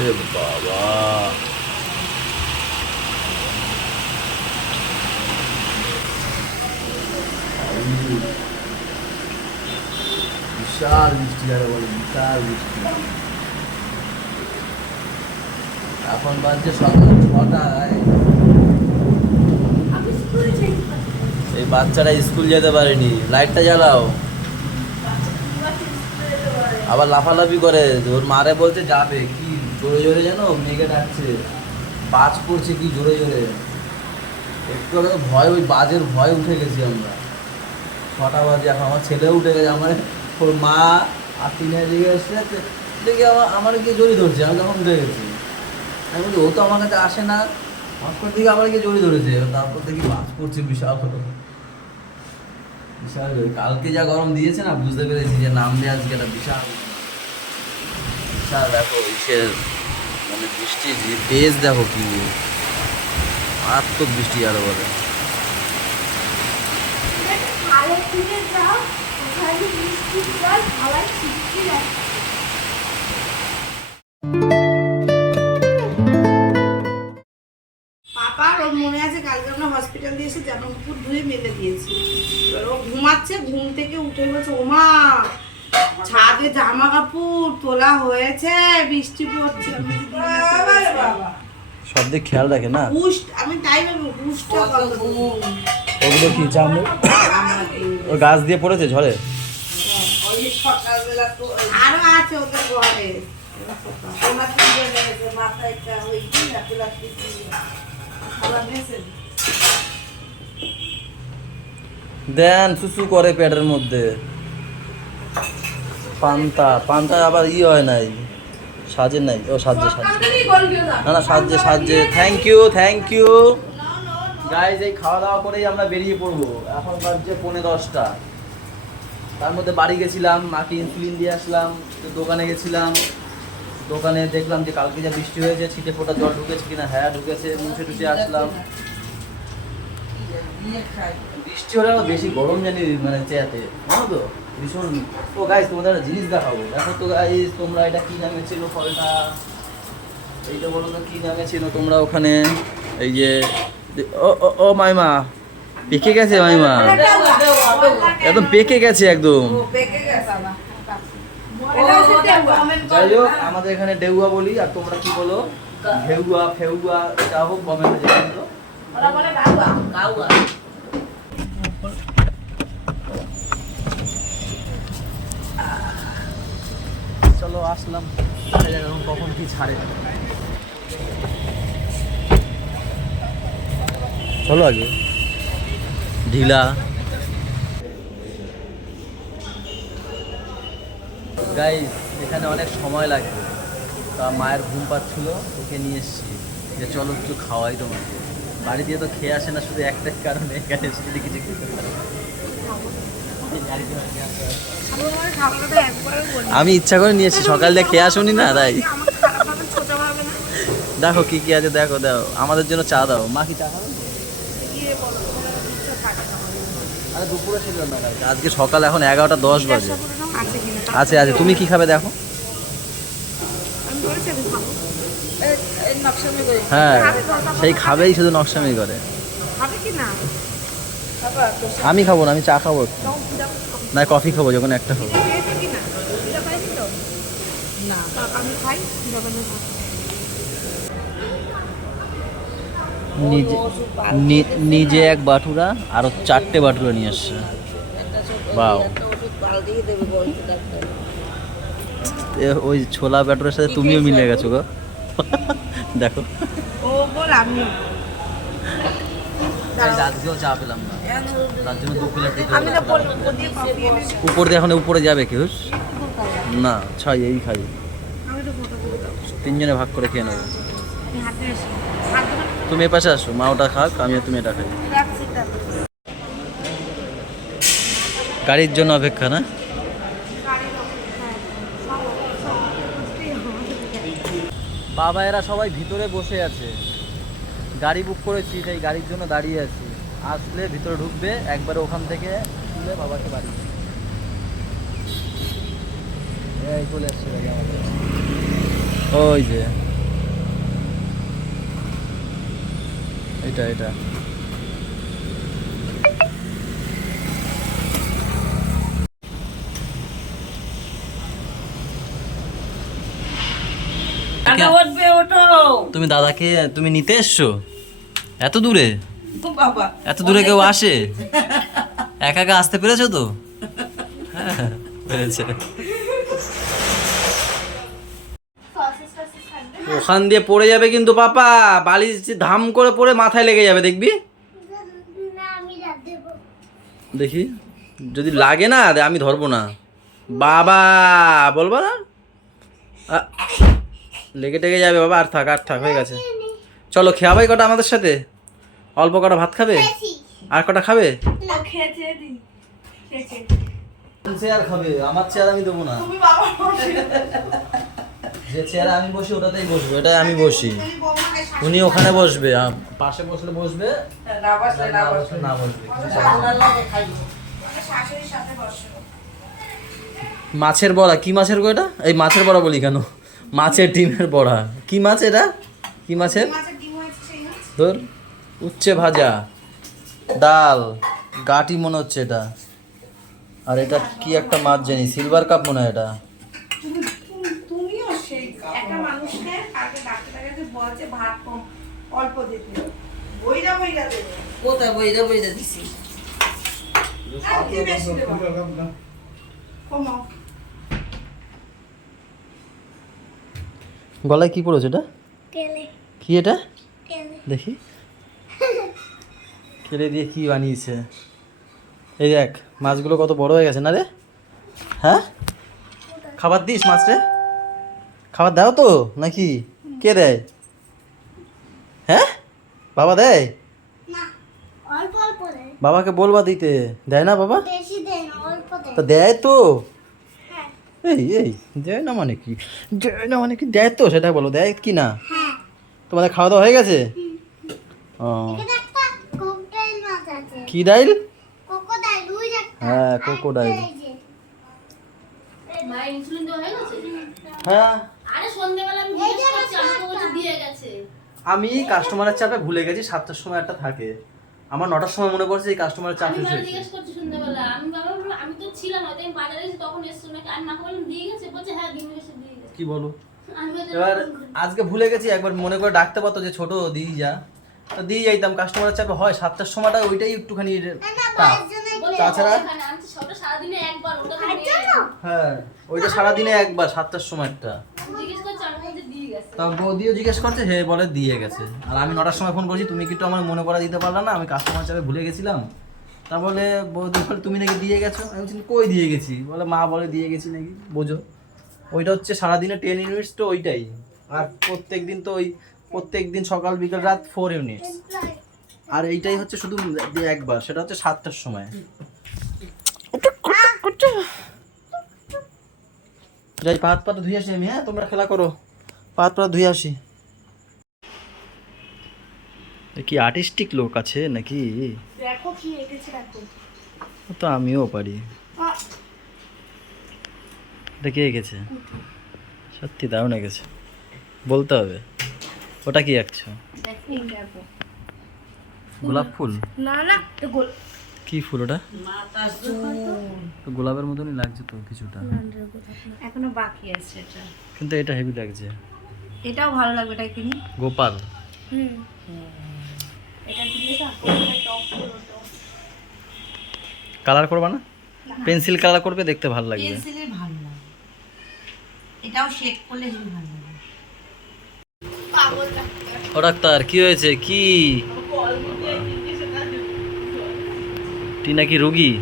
এ বাবা, বিশাল বৃষ্টি, যারা বলে বিশাল বৃষ্টি। এখন বাজছে সকাল 6টায়। এই বাচ্চারা স্কুল যেতে পারেনি, লাইটটা জ্বালাও। আবার লাফালাফি করে, ওর মারে বলছে যাবে, কি জোরে জোরে যেন মেঘে ডাকছে, বাজ পড়ছে কি জোরে জোরে। একটু আগে ভয়, ওই বাজের ভয় উঠে গেছি আমরা। 6টা বাজে, এখন আমার ছেলেও উঠে গেছে। আমার ওর মা আর তিনে দিকে এসে দেখি আমার গিয়ে জড়ি ধরছে। আমি তখন উঠে গেছি, আমি বলছি ও তো আমার কাছে আসে না, হসপিটাল থেকে আবার গিয়ে জড়ি ধরেছে। তারপর দেখি বাজ পড়ছে বিশাল বিশাল। কালকে যা গরম দিয়েছে না, বুঝতে পেরেছি যে নামবে আজকে একটা বিশাল বিশাল। দেখো ইসের মানে বৃষ্টির তেজ দেখো কি মারাত্মক বৃষ্টি আরো বলে। পাপার ওর মনে আছে কালকে আমরা হসপিটাল দিয়ে এসে জামা কাপড় ধুয়ে মেলে দিয়েছি। এবার ও ঘুমাচ্ছে, ঘুম থেকে উঠে বলছে ওমা ছাদে জামা কাপড় তোলা হয়েছে, বৃষ্টি পড়ছে। সব দিক খেয়াল রাখে না। আমি তাই ভাবি হুশটা কত। ওগুলো কি চামড়া ও গাছ দিয়ে পড়েছে ঝড়ে। আরো আছে ওদের ঘরে। দেন সুসু করে পেটের মধ্যে। পান্তা পান্তা আবার হয় নাই, সাজে নাই। ও সাজে না না, সাজে। Thank you guys. এই খাওয়া দাওয়া করেই আমরা বেরিয়ে পড়বো। এখন বাজছে 9:45। তার মধ্যে বাড়ি গেছিলাম, মাকে ইনসুলিন দিয়ে আসলাম, দোকানে গেছিলাম। দোকানে দেখলাম যে কালকে যা বৃষ্টি হয়েছে, ছিটে ফোটা জল ঢুকেছে কিনা। হ্যাঁ ঢুকেছে, মুছে টুছে আসলাম। বৃষ্টি হলে আরো বেশি গরম জানি মানে চেয়াতে, জানো তো ভীষণ। ও গাইজ তোমাদের একটা জিনিস দেখাবো, দেখো তো গাইজ তোমরা এটা কি নামে ছিল ফলটা, এইটা বলো তো কি নামে ছিল তোমরা ওখানে। এই যে ও ও মাইমা পেকে গেছে, মাইমা একদম পেকে গেছে একদম। যাই হোক আমাদের এখানে ডেউয়া বলি, আর তোমরা কি বলো, ঘেউয়া ফেউয়া, যা হোক কমেন্টে জানিয়ে দাও। চলো আসলাম, দেখা যাক এখন কখন কি ছাড়ে। চলো আগে ঢিলা। গাইস এখানে অনেক সময় লাগে, তা মায়ের ঘুম পাচ্ছিল, ওকে নিয়ে এসেছি যে চলো একটু খাওয়াই তোমাকে। বাড়ি দিয়ে তো খেয়ে আসে না, শুধু একটাই কারণে এখানে এসে যদি কিছু খেতে পারে। আমি ইচ্ছা করে নিয়ে এসেছি, সকাল দিয়ে খেয়ে আসুনি না তাই। দেখো কি কি আছে, দেখো দাও, আমাদের জন্য চা দাও। মা কি চা খাবে? আরে দুপুরে ছিল না, আজকে সকাল, এখন 11:10 বাজে। আছে আছে, তুমি কি খাবে দেখো। হ্যাঁ সেই খাবেই, শুধু নকশামি করে। আমি খাবো না, আমি চা খাবো না, কফি খাবো, যখন একটা খাবো। নিজে এক বাটুরা আরো 4টে বাটুরা নিয়ে আসছে। বাও, ওই ছোলা বাটুরার সাথে তুমিও মিলে গেছো গো। দেখো আজকেও চা পেলাম না, তার জন্য 2 প্লেট উপর দিয়ে। এখন উপরে যাবে কেউ না, ছাই এই খাই, 3 জনে ভাগ করে খেয়ে নেবো। তুমি এ পাশে আসো, মা ওটা খাক, আমি তুমি এটা খাই। গাড়ির জন্য অপেক্ষা না। বাবা এরা সবাই ভিতরে বসে আছে, গাড়ি বুক করেছি, সেই গাড়ির জন্য দাঁড়িয়ে আছি। আসলে ভিতরে ঢুকবে, একবারে ওখান থেকে তুলে বাবাকে বাড়ি চলে আসছে। ওই যে এটা এটা উঠবে, ওঠো তুমি দাদাকে তুমি নিতে এসছো এত দূরে? বাবা। এত দূরে কেউ আসে? একা একা আসতে পেরেছো তো? হ্যাঁ, পেরেছে। ওখান দিয়ে পড়ে যাবে কিন্তু পাপা, বালি ধাম করে পড়ে মাথায় লেগে যাবে, দেখবি? দেখি যদি লাগে না আমি ধরবো না। বাবা বলবো না, লেগে টেগে যাবে বাবা। আর থাক হয়ে গেছে। চলো খেয়াবাই কটা আমাদের সাথে, অল্প কটা ভাত খাবে, আর কটা খাবে? চেয়ার খাবে, আমার চেয়ার আমি দেবো না। যে চেয়ারে আমি বসি ওটাতেই বসবো, এটা আমি বসি, উনি ওখানে বসবে, পাশে বসলে বসবে, না বসলে না বসবে। মাছের বড়া, কি মাছের গো এটা? এই মাছের বড়া বলি কেন, মাছের ডিমের বড়া। কি মাছ এটা? কি মাছের? তোর উচ্ছে ভাজা, ডাল, গাটি মনে হচ্ছে এটা। আর এটা কি একটা মাছ জানি, সিলভার কাপ মনে হয় এটা। তুমিও সেই একটা মানুষকে আগে ডাক্তারের কাছে বলছে ভাত কম অল্প দিতে, বইরা দেবে। কোথায় বইরা দিছি? গলায় কি পড়েছে এটা? কি এটা দেখি, কেলে দিয়ে কি বানিয়েছে? এই দেখ মাছগুলো কত বড় হয়ে গেছে না রে? হ্যাঁ, খাবার দিস মাছরে? খাবার দাও তো নাকি? কে দেয়? হ্যাঁ, বাবা দেয়? বাবাকে বলবা দিতে, দেয় না বাবা? তা দেয় তো। এই দেয় না মানে কি? দেয় না মানে কি? দেয় তো, সেটা বলো, দেয় কি না? তোমাদের খাওয়া দাওয়া হয়ে গেছে? ও, কি ডাইল? হ্যাঁ, কোকোডাইল। হ্যাঁ, আমি কাস্টমারের চাপে ভুলে গেছি, 7টার সময় একটা থাকে, আমার 9টার সময় মনে পড়ছে এই কাস্টমারের চাপ শেষ হয়েছে। কি বলো? এবার আজকে ভুলে গেছি, একবার মনে করে ডাকতে পারতো যে ছোট দিয়ে যা, তো দিয়ে যাইতাম। কাস্টমারের চাপে হয় 7টার সময়টা, ওইটাই একটুখানি টাফ। তাছাড়া হ্যাঁ, ওইটা সারাদিনে একবার 7টার সময়টা। তা বৌদিও জিজ্ঞেস করছে, হে বলে দিয়ে গেছে। আর আমি 9টার সময় ফোন করছি, তুমি কিন্তু আমার মনে করা দিতে পারলা না, আমি কাস্টমার চাপে ভুলে গেছিলাম। তা বলে বৌদি বলে তুমি নাকি দিয়ে গেছো। আমি বলছি কই দিয়ে গেছি? বলে মা বলে দিয়ে গেছি নাকি, বোঝো। ওইটা হচ্ছে সারাদিনে 10 ইউনিটস, তো ওইটাই। আর প্রত্যেক দিন সকাল বিকেল রাত 4 ইউনিটস। আর এইটাই হচ্ছে শুধু একবার, সেটা হচ্ছে 7টার সময়। যাই পাত ধুয়ে আসি আমি। হ্যাঁ, তোমরা খেলা করো, পাত ধুয়ে আসি। কি আর্টিস্টিক লোক আছে নাকি? দেখো কি এঁকেছে, দেখো। তো আমিও পারি। দেখে এঁকেছে, সত্যি দারুণ এঁকেছে, বলতে হবে। ওটা কি আঁকছো? গোলাপ ফুল? না কি ফুল ওটা? তো গোলাপের মতনই লাগছে তো কিছুটা, এখনো বাকি আছে এটা। কিন্তু এটা হেভি লাগছে। এটাও ভালো লাগবে, এটা কিনি। গোপাল। এটা দিলে টপ কালার করবা না? পেন্সিল কালার করবে, দেখতে ভালো লাগবে। পেন্সিলের ভালো লাগে, এটাও শেড করলে হেভি ভালো লাগে। ও ডাক্তার কি হয়েছে? কি টিনা কি রোগী?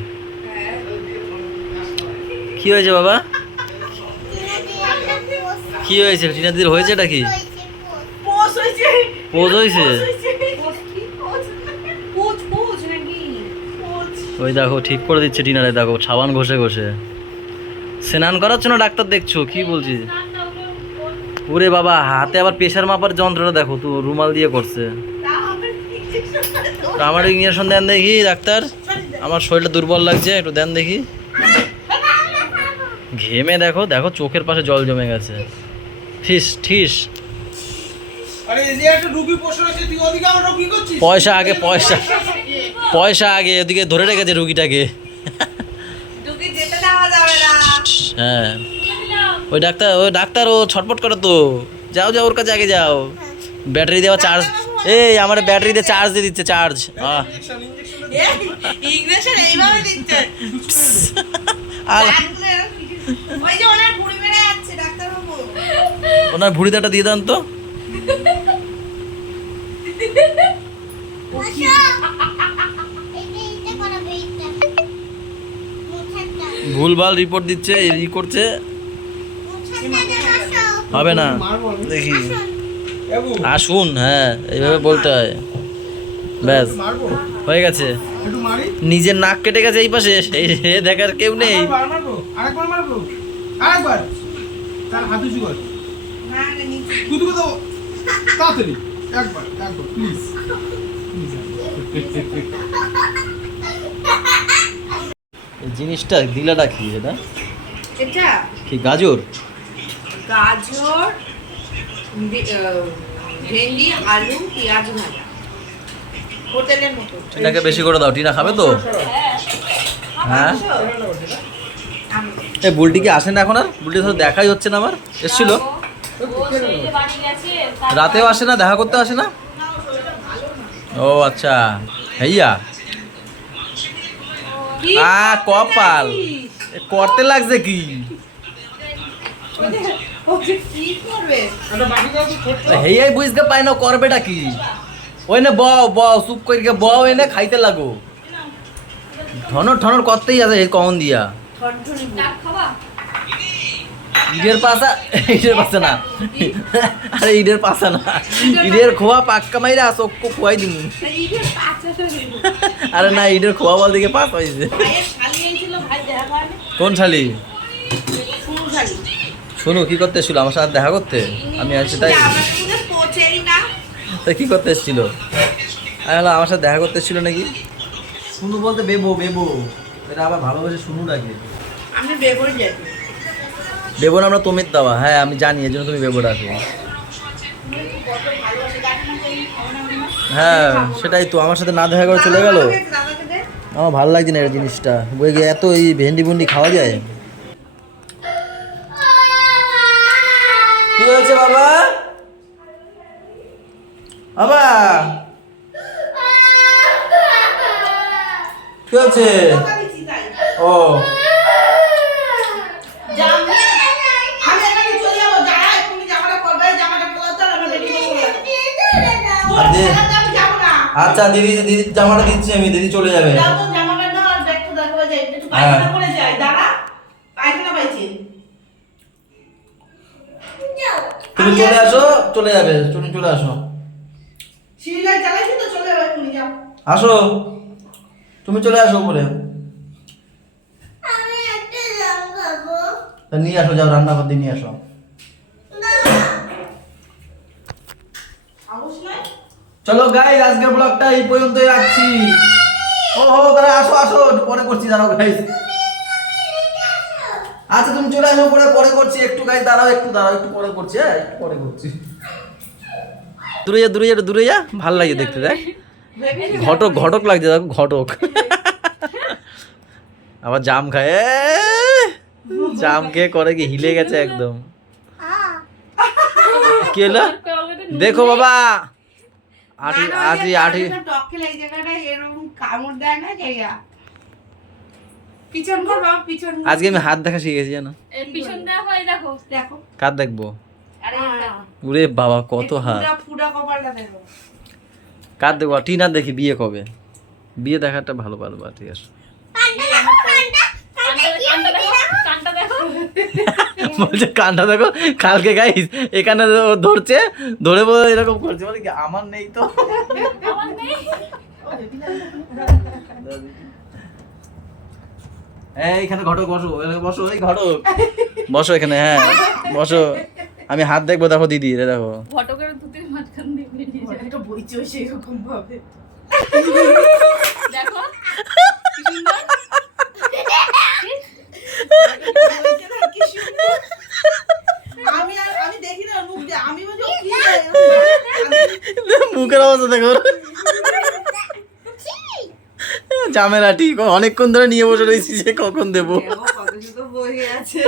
কি হয়েছে বাবা? কি হয়েছে টিনা দিদির? হয়েছে এটা কি? পোজ হয়েছে? ওই দেখো ঠিক করে দিচ্ছে টিনারে, দেখো সাবান ঘষে ঘষে। স্নান করাচ্ছ না ডাক্তার? দেখছো কি বলছি? ওরে বাবা, হাতে আবার প্রেশার মাপার যন্ত্রটা দেখো তো, রুমাল দিয়ে করছে। আমার ইঞ্জেকশন দেন দেখি ডাক্তার, আমার শরীরটা দুর্বল লাগছে, একটু দেন দেখি। ঘেমে দেখো চোখের পাশে জল জমে গেছে। ঠিস ঠিস আরে এই যে একটা রুগী বসে রয়েছে, তুই ওদিকে আমার রুগী করছিস? পয়সা আগে, পয়সা আগে, ওদিকে ধরে রেখেছে রুগীটাকে। ঢুকে যেতে দেওয়া যাবে না। হ্যাঁ, ওই ডাক্তার ও ছটপট করে তো। যাও যাও, ওর কাছে আগে যাও। ব্যাটারি দেওয়া চার্জ, এই আমার ব্যাটারি দিয়ে চার্জ দিয়ে দিচ্ছে, চার্জ। ইনজেকশন ইংলিশে এইভাবে দিচ্ছে। আর ওই যে ওনার বুড়ি মেরে যাচ্ছে ডাক্তারবাবু। ওনার ভুড়িদাটা দিয়ে দেন তো। ভুলভাল রিপোর্ট দিচ্ছে, ই করছে, হবে না। দেখি বাবু আসুন, হ্যাঁ এইভাবে বলতে হয়। ব্যাস মারবো, হয়ে গেছে। একটু মারি। নিজের নাক কেটে গেছে এই পাশে, এ দেখার কেউ নেই। মারবো, আরেকবার মারবো, আরেকবার। তার হাত উঁচু কর, না না নিচে। দুটো দাও তাড়াতাড়ি, একবার প্লিজ। এই জিনিসটা দিলাটা কি এটা? এটা কি গাজর? গাজর, ভেন্ডি, আলু, পেঁয়াজ ভাজা, হোটেলের মতো। টিনাকে বেশি করে দাও, টিনা খাবে তো। হ্যাঁ, এই বুলটি কি আসে না এখন? আর বুলটি তো দেখাই হচ্ছে না আমার। এসছিল রাতেও আসে না, দেখা করতে আসে না। ও আচ্ছা, হেইয়া কি কপাল এ করতে লাগছে কি? কি করবে? একটা বাকি দাও তো, ছোট্ট। হেইয়াই বুঝতে পাই না করবেটা কি। ওই না বও বও, চুপ করে বও, এনে খাইতে লাগো। ঠনর ঠনর করতেই আছে এই কমন দিয়া। ঠনঠনি ইটের পাশা, ইটের পাশা না, আরে ইটের পাশা না, ইটের খোয়া পাক্কা মাইরা চক্কু খোয়াই দিন। এইটা পাঁচটা দিব। আরে না, ইটের খোয়া বল দিকে পাস হয়েছে। ভাইয়ের শালি এইছিল, ভাই দেখা করেনি। কোন শালি? শুরু শালি। শোনো, কি করতে এসেছিল আমার সাথে দেখা করতে? আমি আছি তাই। আমার স্কুলে পৌঁছেই না। তা কি করতে এসেছিল? আমি হলো আমার সাথে দেখা করতে এসেছিল নাকি? শুনু বলতে বেবো, বেবো এটা আবার ভালোবাসে শুনু ডাকে। আমি বেগুন যাই। বেবো না, আমরা তোমের দেওয়া। হ্যাঁ আমি জানি, এই জন্য তুমি বেবো ডাকো। কত ভালোবাসে দেখেন না সেই খাওয়া। হ্যাঁ সেটাই তো, আমার সাথে না দেখা করে চলে গেল। দাদাকে দে। আমার ভালো লাগছে না এই জিনিসটা। বই গিয়ে এত এই ভেন্ডি বুন্ডি খাওয়া যায়? কি হয়েছে বাবা? বাবা কি হয়েছে? দোকানে চিতাই। ও আমি এখানে চলে যাবো, যারা এক্ষুনি জামাটা পরবে, জামাটা পরার পর আমি বেরিয়ে চলে যাবো। আর দে। আমি যাবো না। আচ্ছা দিদি, দিদি জামাটা দিচ্ছি আমি, দিদি চলে যাবে। যাও তো, জামাটা নাও আর ব্যাগটা দেখো, যাই একটু হ্যাঁ। পায়খানা করে যাই। দাঁড়া, পায়খানা পাইছি। তুমি চলে আসো, চলে যাবে, তুমি চলে আসো। সিলিন্ডার জ্বালাইছি তো, চলে যাবো এক্ষুনি, যাও। আসো, তুমি চলে আসো উপরে। তা নিয়ে আসো, যাও রান্না করতে নিয়ে আসো। সাহস নয়? চলো গাইস, আজকের ব্লগটা এই পর্যন্তই রাখছি। ও হো, তাহলে আসো আসো, একটু পরে করছি, দাঁড়াও গাইস। আচ্ছা তুমি চলে আসো, পরে করছি একটু গাইস, দাঁড়াও একটু, দাঁড়াও একটু, পরে করছি। হ্যাঁ একটু পরে করছি। দূরে যা, দূরে যা, দূরে যা, ভাল লাগে দেখতে। দেখ ঘটক, ঘটক লাগছে, দেখো ঘটক। আবার জাম খায়, জাম খেয়ে করে কি হিলে গেছে একদম। কি হলো? দেখো বাবা, আঠি না, না, ওই আঠি যে আঠি তার টক খেলে এই জায়গাটা এরকম কামড় দেয় না জায়গা। পিছন কর বাবা, পিছন কর। আজকে আমি হাত দেখা শিখেছি জানো। পিছন দেখো, এই দেখো। দেখো। কার দেখবো? আরে ওরে বাবা কত হাত। ফুডা ফুডা কপালটা দেখো। কার দেখবো? টিনা দেখি বিয়ে কবে? বিয়ে দেখাটা ভালো ভালো, ঠিক আছে। কানটা দেখো, কানটা দেখো। বলছে কানটা দেখো। কালকে গাইস এখানে ও ধরছে, ধরে বলে এরকম করছে, বলে কি আমার নেই তো। আমার নেই। এইখানে ঘটক বসো, এখানে বসো, এই ঘটক বসো এখানে। হ্যাঁ বসো, আমি হাত দেখবো। দেখো দিদি, রে দেখো। ঘটকের ধুতির মাঝখান দিয়ে বেরিয়ে যায়। এটা বইছে সেই রকম ভাবে। দেখো কি সুন্দর। বইছে না, কি সুন্দর। আমি দেখি না মুখ দিয়ে, আমি বলি ও কি রে? মুখের অবস্থা দেখো জামেলা ঠিক অনেকক্ষণ ধরে নিয়ে বসে রয়েছি যে কখন দেবো কত সুন্দর বই আছে।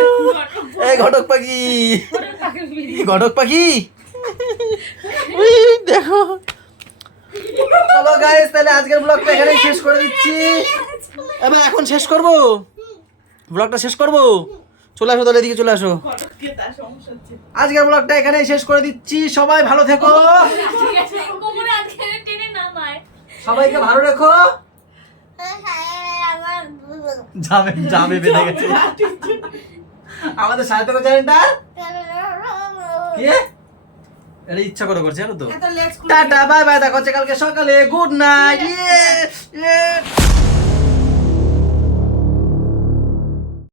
এই ঘটক পাখি ঘটক পাখি উই, দেখো চলো গাইস তাহলে আজকের ব্লগটা এখানেই শেষ করে দিচ্ছি এবার এখন শেষ করব ব্লগটা শেষ করব চলে আসো তাহলে এদিকে চলে আসো আজকের ব্লগটা এখানেই শেষ করে দিচ্ছি সবাই ভালো থেকো ঠিক আছে কোমরে আজকে টেনে নামায় সবাইকে ভালো রেখো যাবে যাবে বেঁধে গেছে আমাদের সাথে থাকো চ্যানেলটা কি এটা ইচ্ছা করে করছে জানো তো এত লেট টাটা বাই বাই দেখা হচ্ছে কালকে সকালে গুড নাইট